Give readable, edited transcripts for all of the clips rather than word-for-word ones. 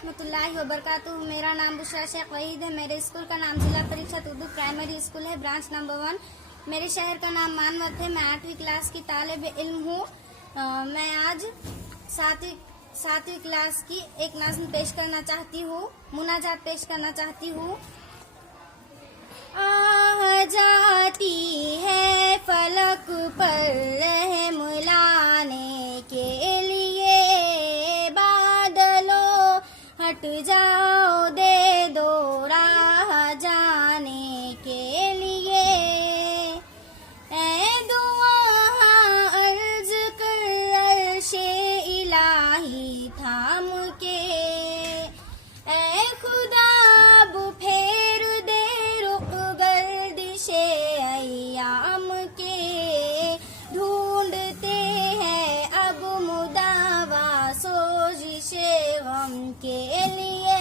रहमतुल्लाहि व बरकातुहू। मेरा नाम बुशरा शेख वहीद है। मेरे स्कूल का नाम जिला परीक्षित उर्दू प्राइमरी स्कूल है, ब्रांच नंबर 1। मेरे शहर का नाम मानवत है। मैं 8वीं क्लास की तालिब इल्म हूँ। मैं आज 7वीं क्लास की एक नज़्म पेश करना चाहती हूँ, मुनाजात पेश करना चाहती हूँ। आह जाती है फलक पर रहम लाने के लिए, बादलों हट जाओ, दे दो राह जाने के लिए। ऐ दुआ अर्ज कर अर्शे इलाही थाम के, ऐ खुदा अब फेर दे रुख गर्दिशे अय्याम के। ढूंढते हैं अब मुदावा सोजिशे गम के लिए,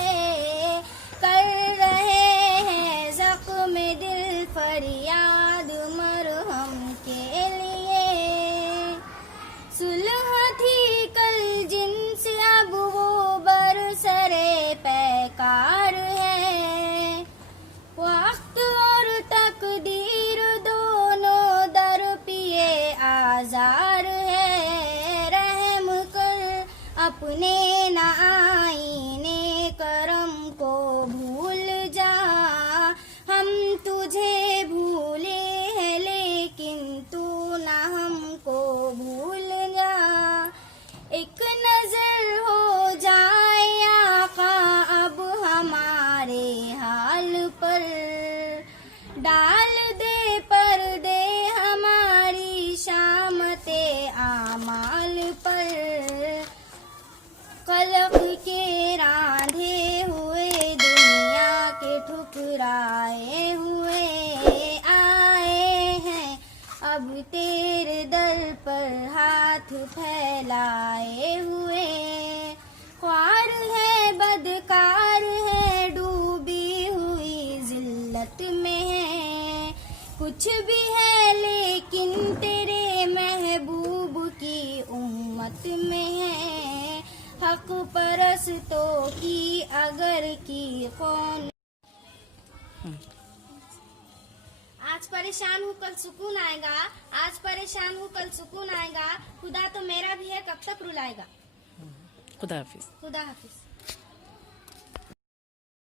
कर रहे हैं ज़ख्म दिल फरियाद मरहम के लिए। सुलह थी कल जिनसे अब वो बरसरे पैकार है, वक्त और तकदीर दोनों दर पिए आजार है। रहम कर अपने न आईने करम को भूल जा, हम तुझे भूले हैं लेकिन तू न हमको भूल जा। एक नजर हो जाए आका अब हमारे हाल पर, डाल दे पर्दे हमारी शामते आमाल पर। कलक के रांधे हुए दुनिया के ठुकराए हुए आए हैं अब तेरे दर पर हाथ फैलाए हुए। ख्वार है बदकार है डूबी हुई जिल्लत में है, कुछ भी है लेकिन तेरे महबूब की उम्मत में है। हक परस्तों की अगर की कौन, आज परेशान हूँ कल सुकून आएगा, आज परेशान हूँ कल सुकून आएगा। खुदा तो मेरा भी है, कब तक रुलाएगा। खुदा हाफिज। खुदा हाफिज।